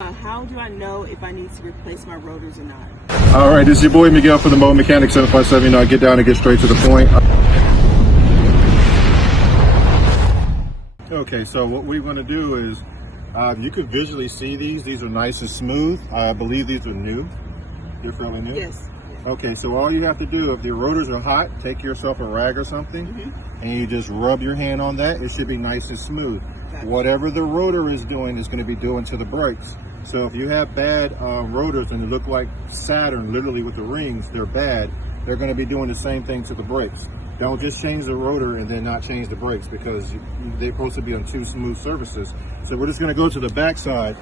How do I know if I need to replace my rotors or not? All right, this is your boy Miguel for the Mode Mechanic 757. You know, I get down and get straight to the point. Okay, so what we're going to do is, you can visually see these. These are nice and smooth. I believe these are new. They're fairly new? Yes. Okay, so all you have to do, if your rotors are hot, take yourself a rag or something, and you just rub your hand on that. It should be nice and smooth. Gotcha. Whatever the rotor is doing is going to be doing to the brakes. So if you have bad rotors and they look like Saturn, literally with the rings, they're bad. They're going to be doing the same thing to the brakes. Don't just change the rotor and then not change the brakes, because they're supposed to be on two smooth surfaces. So we're just going to go to the back side,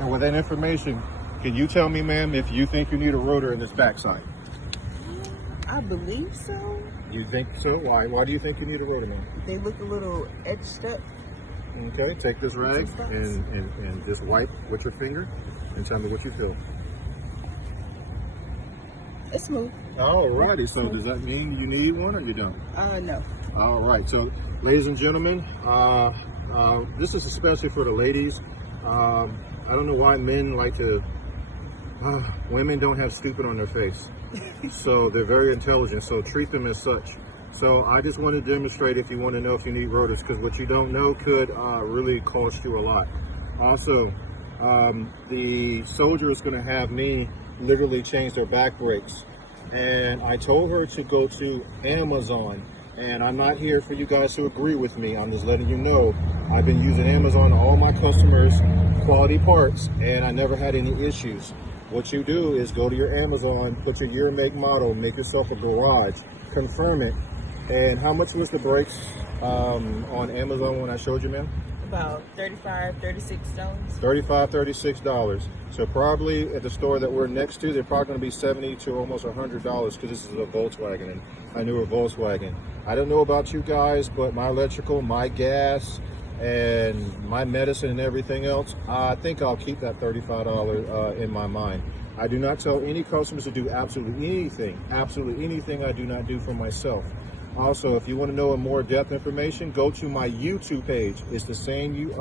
and with that information, can you tell me, ma'am, if you think you need a rotor in this back side? I believe so. You think so? Why? Why do you think you need a rotor, ma'am? They look a little edged up. Okay, take this rag and just wipe with your finger and tell me what you feel. It's smooth. Alrighty, so does that mean you need one or you don't? No. All right, so ladies and gentlemen, this is especially for the ladies. I don't know why men like to, women don't have stupid on their face. So they're very intelligent, so treat them as such. So I just want to demonstrate if you want to know if you need rotors, because what you don't know could really cost you a lot. Also, the soldier is going to have me literally change their back brakes. And I told her to go to Amazon. And I'm not here for you guys to agree with me. I'm just letting you know I've been using Amazon on all my customers' quality parts, and I never had any issues. What you do is go to your Amazon, put your year, make, model, make yourself a garage, confirm it. And how much was the brakes on Amazon when I showed you, ma'am? About $35, $36. $35, $36. So probably at the store that we're next to, they're probably going to be $70 to almost $100, because this is a Volkswagen, and I knew a Volkswagen. I don't know about you guys, but my electrical, my gas, and my medicine and everything else, I think I'll keep that $35 in my mind. I do not tell any customers to do absolutely anything I do not do for myself. Also, if you want to know more depth information, go to my YouTube page. It's the same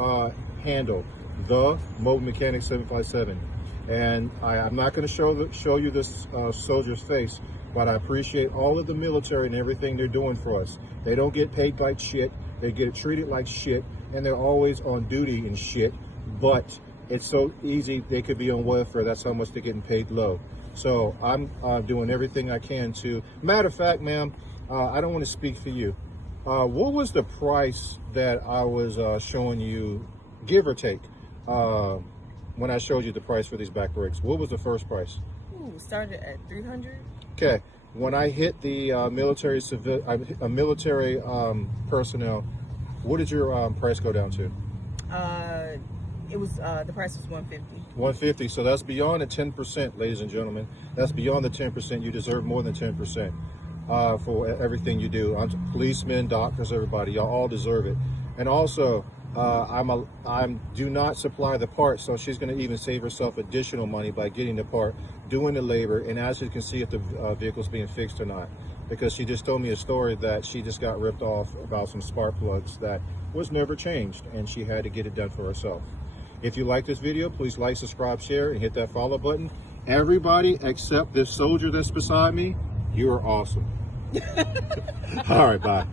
handle, the Mode Mechanic 757. And I'm not going to show you this soldier's face, but I appreciate all of the military and everything they're doing for us. They don't get paid like shit. They get treated like shit, and they're always on duty and shit. But it's so easy, they could be on welfare. That's how much they're getting paid low. So I'm doing everything I can to. Matter of fact, ma'am, I don't want to speak for you. What was the price that I was showing you, give or take, when I showed you the price for these back brakes? What was the first price? Ooh, started at $300. Okay, when I hit the military personnel, what did your price go down to? It was the price was $150. $150. So that's beyond the 10%, ladies and gentlemen. That's beyond the 10%. You deserve more than 10%. For everything you do. Policemen, doctors, everybody, y'all all deserve it. And also, I do not supply the parts, so she's going to even save herself additional money by getting the part, doing the labor, and as you can see if the vehicle's being fixed or not. Because she just told me a story that she just got ripped off about some spark plugs that was never changed, and she had to get it done for herself. If you like this video, please like, subscribe, share, and hit that follow button. Everybody except this soldier that's beside me, you are awesome. All right, bye.